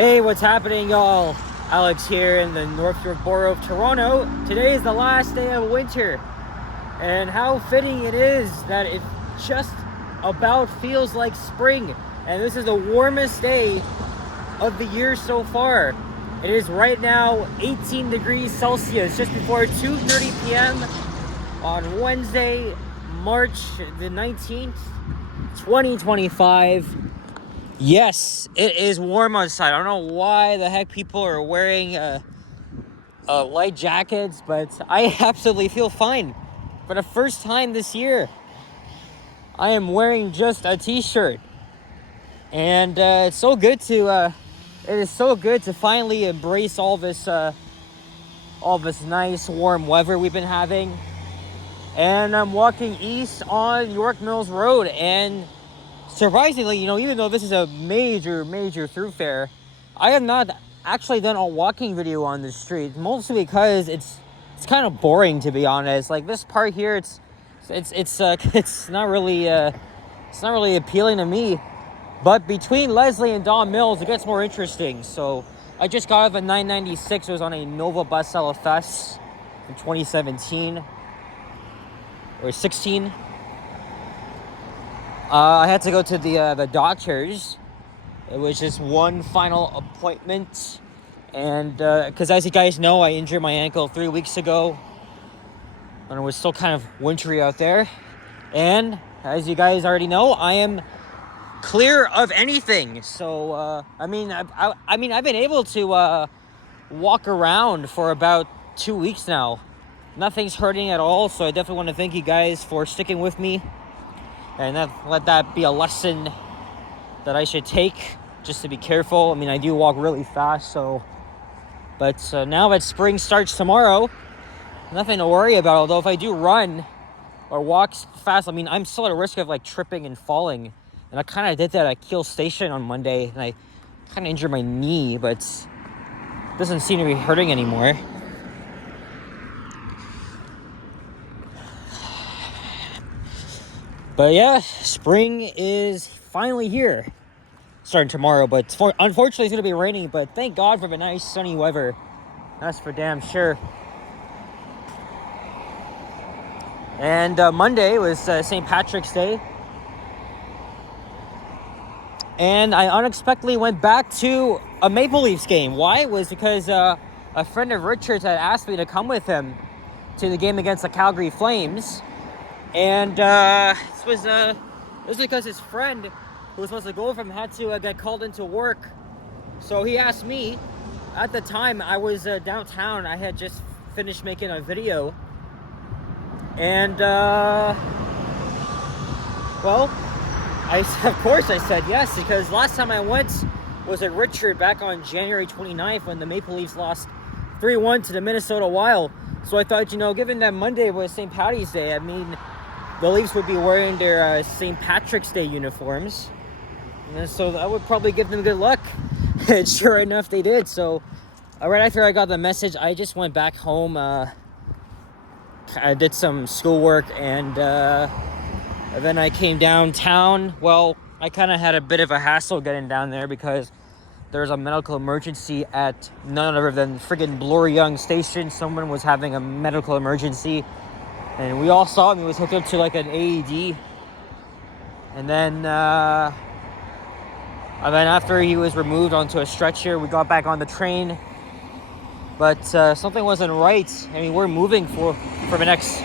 Hey, what's happening, y'all? Alex here in the North York Borough of Toronto. Today is the last day of winter, and how fitting it is that it just about feels like spring. And this is the warmest day of the year so far. It is right now 18 degrees Celsius, just before 2:30 p.m. on Wednesday, March the 19th, 2025. Yes, it is warm outside. I don't know why the heck people are wearing light jackets, but I absolutely feel fine. For the first time this year, I am wearing just a t-shirt, and it is so good to finally embrace all this nice warm weather we've been having. And I'm walking east on York Mills Road, and surprisingly, even though this is a major thoroughfare, I have not actually done a walking video on the street, mostly because it's kind of boring, to be honest. Like, this part here, it's not really appealing to me. But between Leslie and Don Mills, it gets more interesting. So I just got off a 996. It was on a Nova Bus LFS in 2017 or 16. I had to go to the doctors. It was just one final appointment, and because as you guys know, I injured my ankle 3 weeks ago, and it was still kind of wintry out there. And as you guys already know, I am clear of anything. So I've been able to walk around for about 2 weeks now. Nothing's hurting at all. So I definitely want to thank you guys for sticking with me. And let that be a lesson that I should take, just to be careful. I mean, I do walk really fast, but now that spring starts tomorrow, nothing to worry about. Although if I do run or walk fast, I mean, I'm still at a risk of like tripping and falling. And I kind of did that at Keele Station on Monday, and I kind of injured my knee, but it doesn't seem to be hurting anymore. But yeah, spring is finally here. Starting tomorrow, but unfortunately it's going to be raining, but thank God for the nice sunny weather. That's for damn sure. And Monday was St. Patrick's Day. And I unexpectedly went back to a Maple Leafs game. Why? It was because a friend of Richard's had asked me to come with him to the game against the Calgary Flames. And this was because his friend, who was supposed to go with him, had to get called into work. So he asked me. At the time, I was downtown. I had just finished making a video. And, of course I said yes, because last time I went was at Richard back on January 29th when the Maple Leafs lost 3-1 to the Minnesota Wild. So I thought, given that Monday was St. Patty's Day, I mean, the Leafs would be wearing their St. Patrick's Day uniforms. And so that would probably give them good luck. And sure enough, they did. So right after I got the message, I just went back home. I did some schoolwork, and then I came downtown. Well, I kind of had a bit of a hassle getting down there because there's a medical emergency at none other than friggin' Bloor Yonge Station. Someone was having a medical emergency. And we all saw him. He was hooked up to like an AED. And then after he was removed onto a stretcher, we got back on the train. But something wasn't right. I mean, we're moving for the next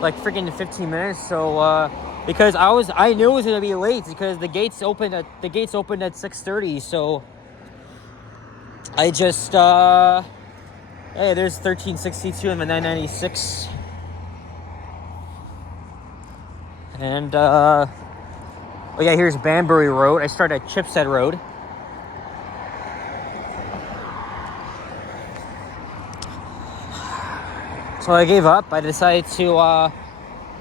like freaking 15 minutes. So because I knew it was gonna be late because the gates opened at 6:30. So I just hey, there's 1362 and the 996. And, here's Banbury Road. I start at Chipstead Road. So I gave up. I decided to,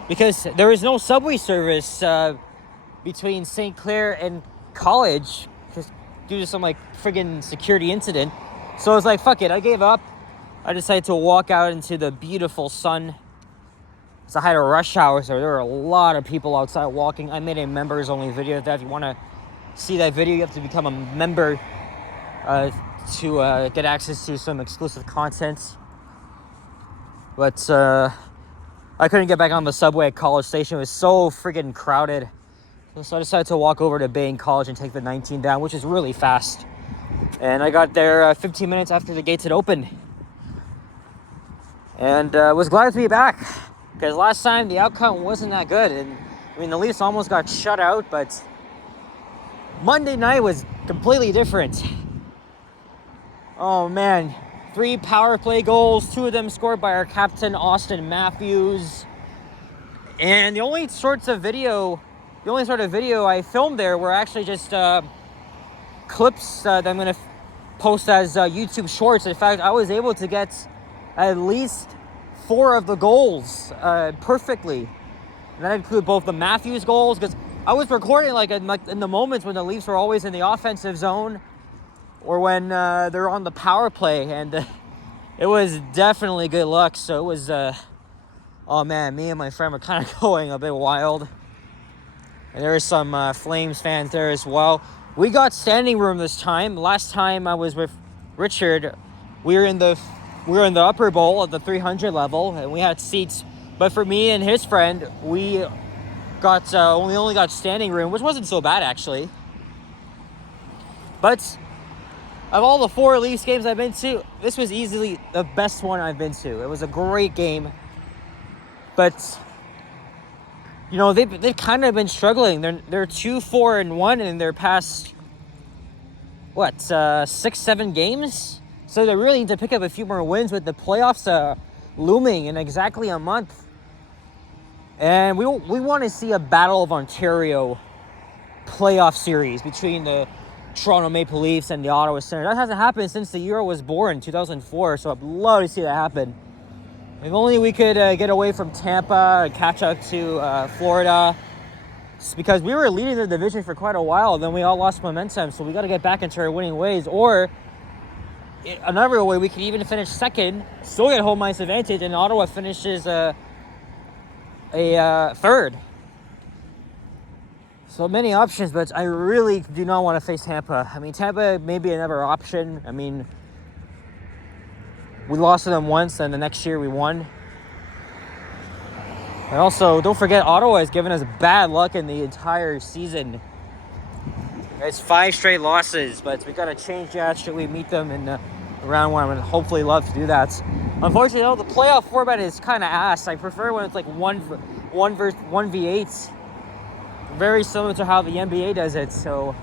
because there was no subway service between St. Clair and College, just due to some, friggin' security incident. So I was like, fuck it. I gave up. I decided to walk out into the beautiful sun. So I had a rush hour, so there were a lot of people outside walking. I made a members only video. If you want to see that video, you have to become a member to get access to some exclusive content. But I couldn't get back on the subway at College Station. It was so friggin' crowded. So I decided to walk over to Bain College and take the 19 down, which is really fast. And I got there 15 minutes after the gates had opened. And was glad to be back, because last time the outcome wasn't that good. And I mean, the Leafs almost got shut out, but Monday night was completely different. Oh man, 3 power play goals, 2 of them scored by our captain, Austin Matthews. And the only sort of video I filmed there were actually just clips that I'm going to post as YouTube shorts. In fact, I was able to get at least 4 of the goals perfectly. And that included both the Matthews goals, because I was recording like in the moments when the Leafs were always in the offensive zone, or when they're on the power play, and it was definitely good luck. So it was, oh man, me and my friend were kind of going a bit wild. And there were some Flames fans there as well. We got standing room this time. Last time I was with Richard, we were in the upper bowl at the 300 level, and we had seats. But for me and his friend, we only got standing room, which wasn't so bad actually. But of all the 4 Leafs games I've been to, this was easily the best one I've been to. It was a great game. But you know, they've kind of been struggling. They're 2-4-1 in their past 6-7 games. So they really need to pick up a few more wins, with the playoffs looming in exactly a month. And we want to see a Battle of Ontario playoff series between the Toronto Maple Leafs and the Ottawa Senators. That hasn't happened since the Euro was born, 2004. So I'd love to see that happen. If only we could get away from Tampa and catch up to Florida. It's because we were leading the division for quite a while, then we all lost momentum. So we got to get back into our winning ways. Or another way, we could even finish second, still get home ice advantage, and Ottawa finishes third. So many options, but I really do not want to face Tampa. I mean, Tampa may be another option. I mean, we lost to them once, and the next year we won. And also, don't forget, Ottawa has given us bad luck in the entire season. It's 5 straight losses, but we got to change that should we meet them in round 1. I would hopefully love to do that. Unfortunately, though, the playoff format is kind of ass. I prefer when it's like 1v8. Very similar to how the NBA does it. So,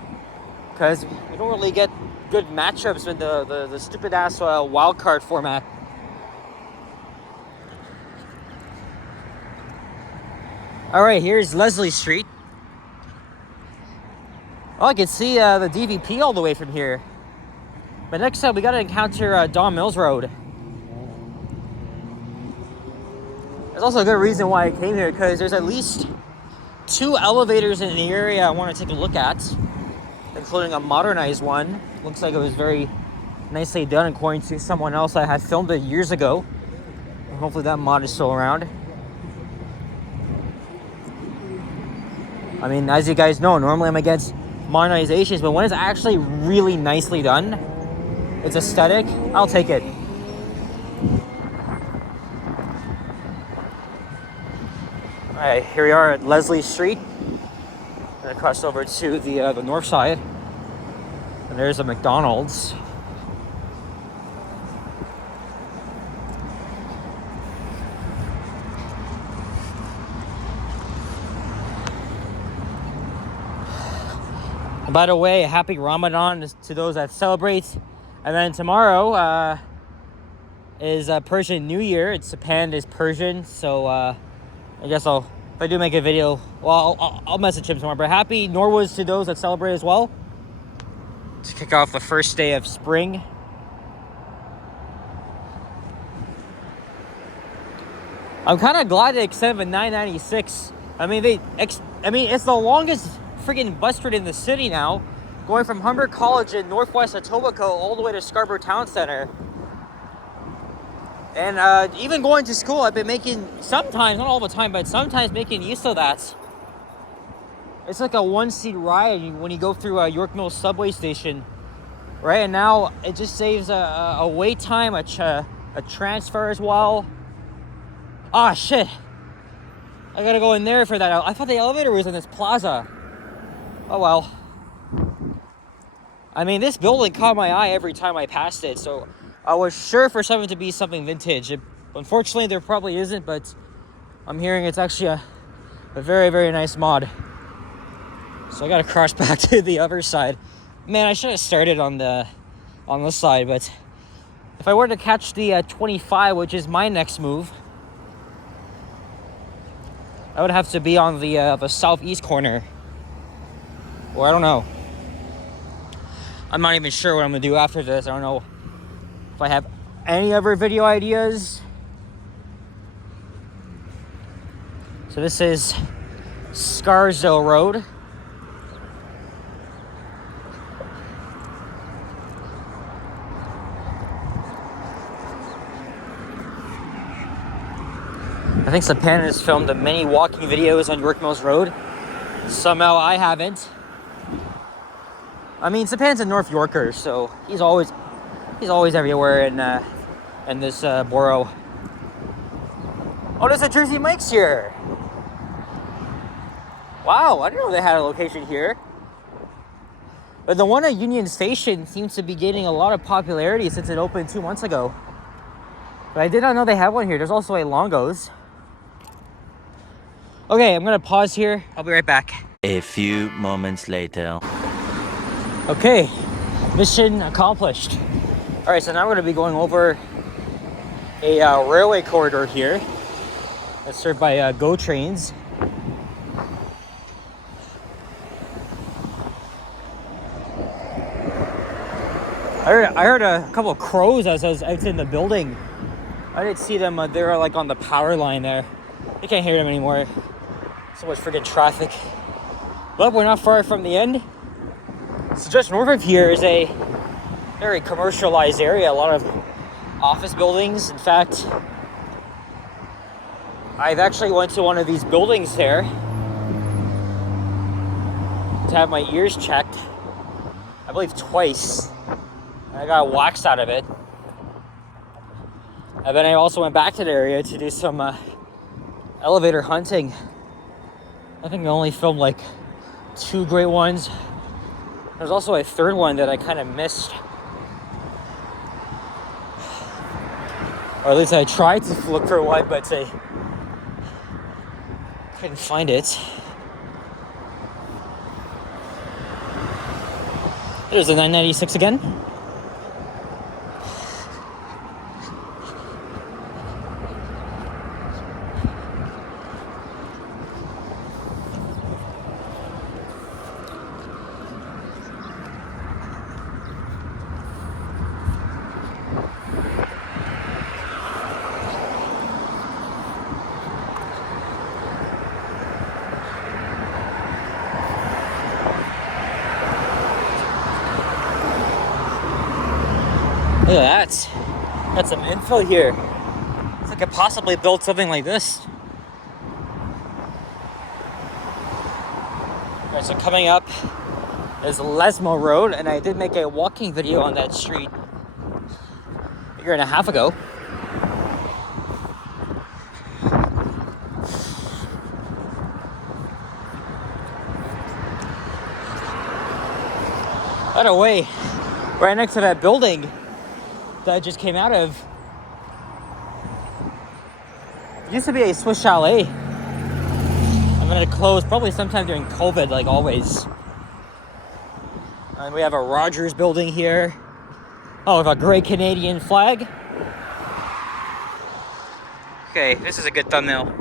because we don't really get good matchups with the stupid ass wild card format. All right, here's Leslie Street. Oh, I can see the DVP all the way from here. But next up, we got to encounter Don Mills Road. There's also a good reason why I came here, because there's at least 2 elevators in the area I want to take a look at, including a modernized one. Looks like it was very nicely done according to someone else. I had filmed it years ago. Hopefully that mod is still around. I mean, as you guys know, normally I'm against modernizations, but when it's actually really nicely done, it's aesthetic, I'll take it. Alright, here we are at Leslie Street. I'm gonna cross over to the north side. And there's a McDonald's. And by the way, happy Ramadan to those that celebrate. And then tomorrow is Persian New Year. Japan is Persian, so I guess if I do make a video, well, I'll message him tomorrow. But happy Norwoods to those that celebrate as well, to kick off the first day of spring. I'm kind of glad they extended the 996. I mean, it's the longest freaking bus route in the city now, going from Humber College in northwest Etobicoke all the way to Scarborough Town Center. And even going to school, I've been making, sometimes, not all the time, but sometimes making use of that. It's like a 1-seat ride when you go through York Mills subway station, right? And now it just saves a wait time, a transfer as well. Ah, shit. I gotta go in there for that. I thought the elevator was in this plaza. Oh well. I mean, this building caught my eye every time I passed it, so I was sure for something to be something vintage. Unfortunately, there probably isn't, but I'm hearing it's actually a very, very nice mod. So I gotta cross back to the other side. Man, I should have started on this side, but if I were to catch the 25, which is my next move, I would have to be on the southeast corner. Or I don't know. I'm not even sure what I'm gonna do after this. I don't know if I have any other video ideas. So this is Scarsdale Road. I think Sapan has filmed many walking videos on York Mills Road. Somehow I haven't. I mean, Sapan's a North Yorker, so he's always everywhere in this borough. Oh, there's a Jersey Mike's here. Wow, I didn't know they had a location here. But the one at Union Station seems to be gaining a lot of popularity since it opened 2 months ago. But I did not know they had one here. There's also a Longo's. Okay, I'm gonna pause here. I'll be right back. A few moments later. Okay, mission accomplished. All right, so now we're gonna be going over a railway corridor here that's served by GO trains. I heard a couple of crows as I was exiting the building. I didn't see them. They were like on the power line there. You can't hear them anymore. So much freaking traffic. But we're not far from the end. So just north of here is a very commercialized area. A lot of office buildings. In fact, I've actually went to one of these buildings there to have my ears checked. I believe twice. I got waxed out of it. And then I also went back to the area to do some elevator hunting. I think I only filmed like 2 great ones. There's also a third one that I kind of missed. Or at least I tried to look for one, but I couldn't find it. There's the 996 again. Look at that. Got some info here. Looks like I could possibly build something like this. Alright, so coming up is Lesmo Road, and I did make a walking video on that street a year and a half ago. By the way, right next to that building that I just came out of, it used to be a Swiss Chalet. I'm gonna close probably sometime during COVID, like always. And we have a Rogers building here. Oh, with a great Canadian flag. Okay, this is a good thumbnail.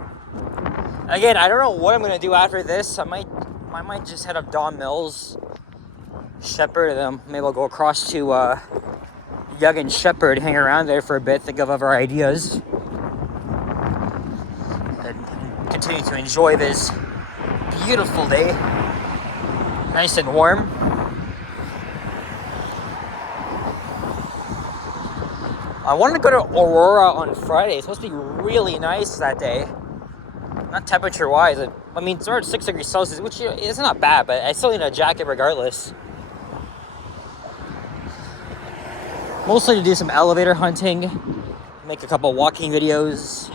Again, I don't know what I'm gonna do after this. I might just head up Don Mills, Shepherd, and then maybe I'll go across to Yonge and Shepherd, hang around there for a bit, think of other ideas, and continue to enjoy this beautiful day, nice and warm. I wanted to go to Aurora on Friday. It's supposed to be really nice that day. Not temperature-wise. I mean, it's around 6 degrees Celsius, which is not bad, but I still need a jacket regardless. Mostly to do some elevator hunting, make a couple walking videos.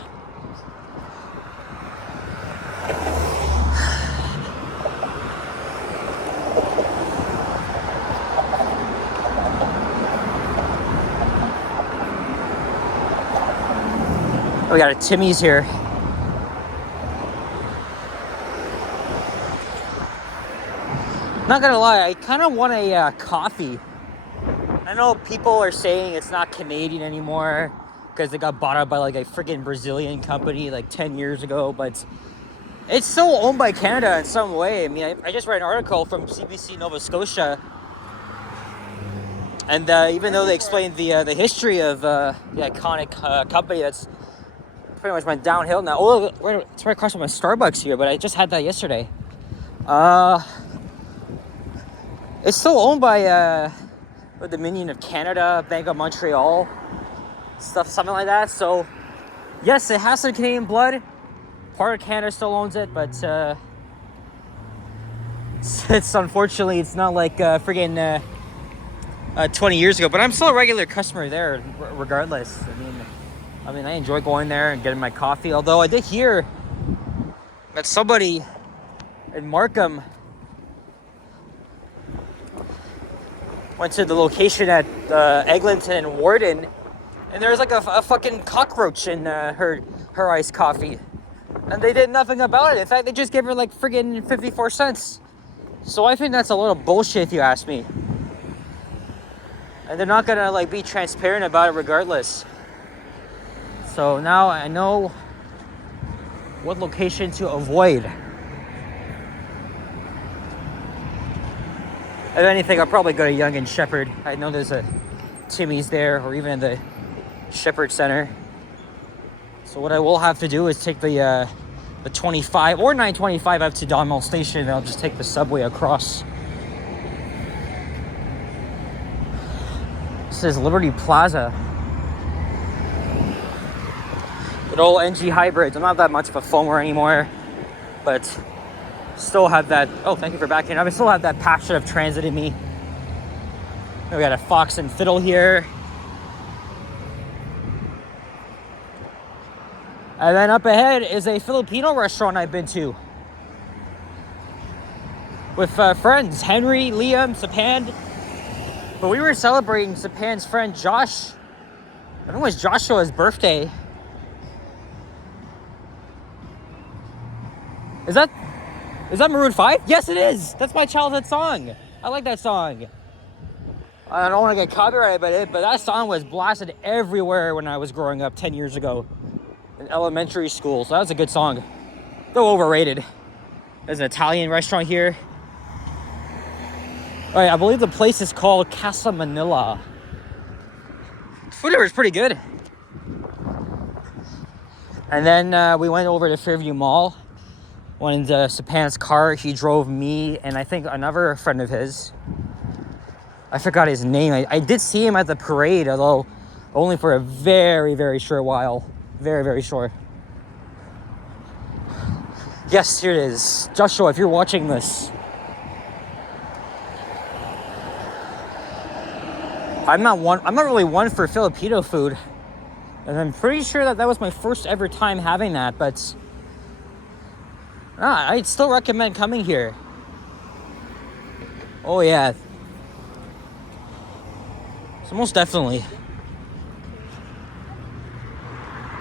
We got a Timmy's here. Not gonna lie, I kind of want a coffee. I know people are saying it's not Canadian anymore because it got bought out by like a freaking Brazilian company like 10 years ago, but it's still owned by Canada in some way. I mean, I just read an article from CBC Nova Scotia, and even though they explained the history of the iconic company that's pretty much went downhill now. Oh, it's right across from a Starbucks here, but I just had that yesterday. It's still owned by the Dominion of Canada, Bank of Montreal, something like that. So, yes, it has some Canadian blood. Part of Canada still owns it, but it's unfortunately it's not like friggin' 20 years ago. But I'm still a regular customer there, regardless. I mean, I enjoy going there and getting my coffee. Although I did hear that somebody in Markham went to the location at Eglinton and Warden, and there was like a fucking cockroach in her iced coffee, and they did nothing about it. In fact, they just gave her like friggin' 54 cents. So I think that's a little bullshit, if you ask me. And they're not gonna like be transparent about it regardless. So now I know what location to avoid. If anything, I'll probably go to Yonge and Sheppard. I know there's a Timmy's there, or even in the Sheppard Center. So what I will have to do is take the 25 or 925 up to Don Mills Station, and I'll just take the subway across. This is Liberty Plaza. Good old NG hybrids. I'm not that much of a foamer anymore, but still have that. Oh, thank you for backing up. I still have that passion of transit in me. We got a Fox and Fiddle here. And then up ahead is a Filipino restaurant I've been to with friends, Henry, Liam, Sapan. But we were celebrating Sapan's friend Josh. I think it was Joshua's birthday. Is that Maroon 5? Yes, it is. That's my childhood song. I like that song. I don't want to get copyrighted by it, but that song was blasted everywhere when I was growing up 10 years ago in elementary school. So that was a good song. Though overrated. There's an Italian restaurant here. All right, I believe the place is called Casa Manila. Food there was pretty good. And then we went over to Fairview Mall. Went into Sapan's car. He drove me and I think another friend of his. I forgot his name. I did see him at the parade, although only for a very, very short while. Very, very short. Yes, here it is. Joshua, if you're watching this. I'm not really one for Filipino food. And I'm pretty sure that was my first ever time having that, but I'd still recommend coming here. Oh yeah. So most definitely.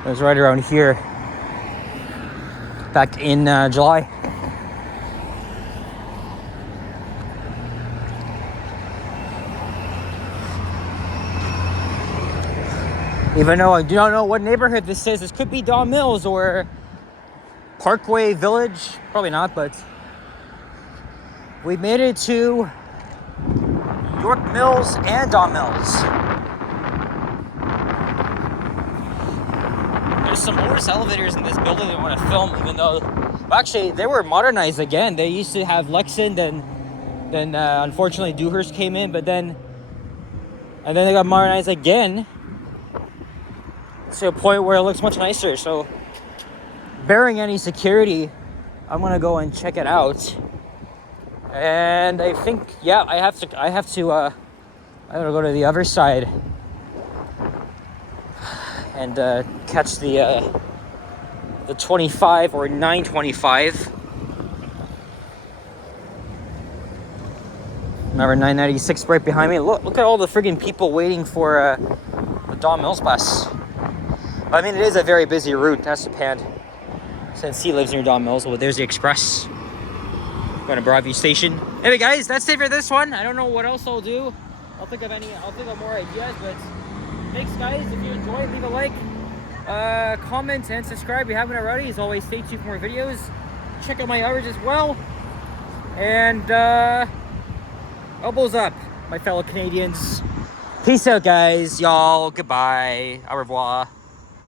It was right around here. Back in July. Even though I do not know what neighborhood this is. This could be Don Mills or Parkway Village. Probably not, but we made it to York Mills and Don Mills. There's some Otis elevators in this building that I want to film, even though, well, actually, they were modernized again. They used to have Lexington, then unfortunately Dewhurst came in, and then they got modernized again to a point where it looks much nicer. So, bearing any security, I'm gonna go and check it out. And I think, yeah, I gotta go to the other side and catch the 25 or 925. Number 996 right behind me. Look at all the friggin' people waiting for the Don Mills bus. I mean, it is a very busy route. That's Japan. Since he lives near Don Mills, well, there's the express. Going to Broadview Station. Anyway, guys, that's it for this one. I don't know what else I'll do. I'll think of more ideas, but thanks, guys. If you enjoyed, leave a like, comment, and subscribe if you haven't already. As always, stay tuned for more videos. Check out my others as well. And elbows up, my fellow Canadians. Peace out, guys. Y'all. Goodbye. Au revoir.